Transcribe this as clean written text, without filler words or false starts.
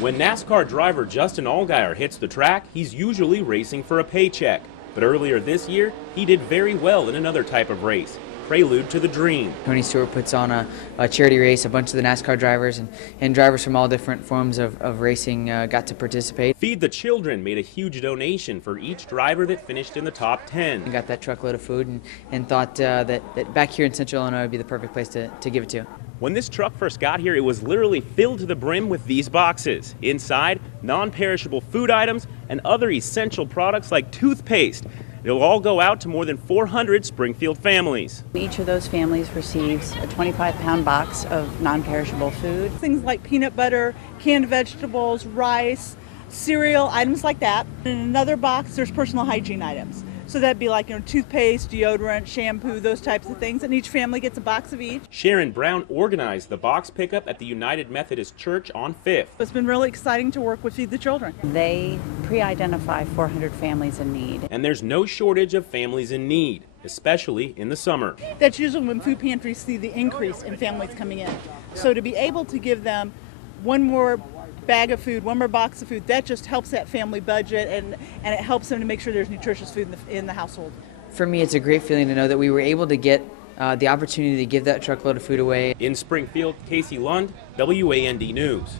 When NASCAR driver Justin Allgaier hits the track, he's usually racing for a paycheck. But earlier this year, he did very well in another type of race, Prelude to the Dream. Tony Stewart puts on a charity race. A bunch of the NASCAR drivers and drivers from all different forms of racing got to participate. Feed the Children made a huge donation for each driver that finished in the top 10. I got that truckload of food and thought that back here in Central Illinois would be the perfect place to give it to. When this truck first got here, it was literally filled to the brim with these boxes. Inside, non-perishable food items and other essential products like toothpaste. It'll all go out to more than 400 Springfield families. Each of those families receives a 25-pound box of non-perishable food. Things like peanut butter, canned vegetables, rice, cereal, items like that. In another box, there's personal hygiene items. So that'd be like, toothpaste, deodorant, shampoo, those types of things. And each family gets a box of each. Sharon Brown organized the box pickup at the United Methodist Church on 5th. It's been really exciting to work with Feed the Children. They pre-identify 400 families in need. And there's no shortage of families in need, especially in the summer. That's usually when food pantries see the increase in families coming in. So to be able to give them one more bag of food, one more box of food, that just helps that family budget and it helps them to make sure there's nutritious food in the household. For me, it's a great feeling to know that we were able to get the opportunity to give that truckload of food away. In Springfield, Casey Lund, WAND News.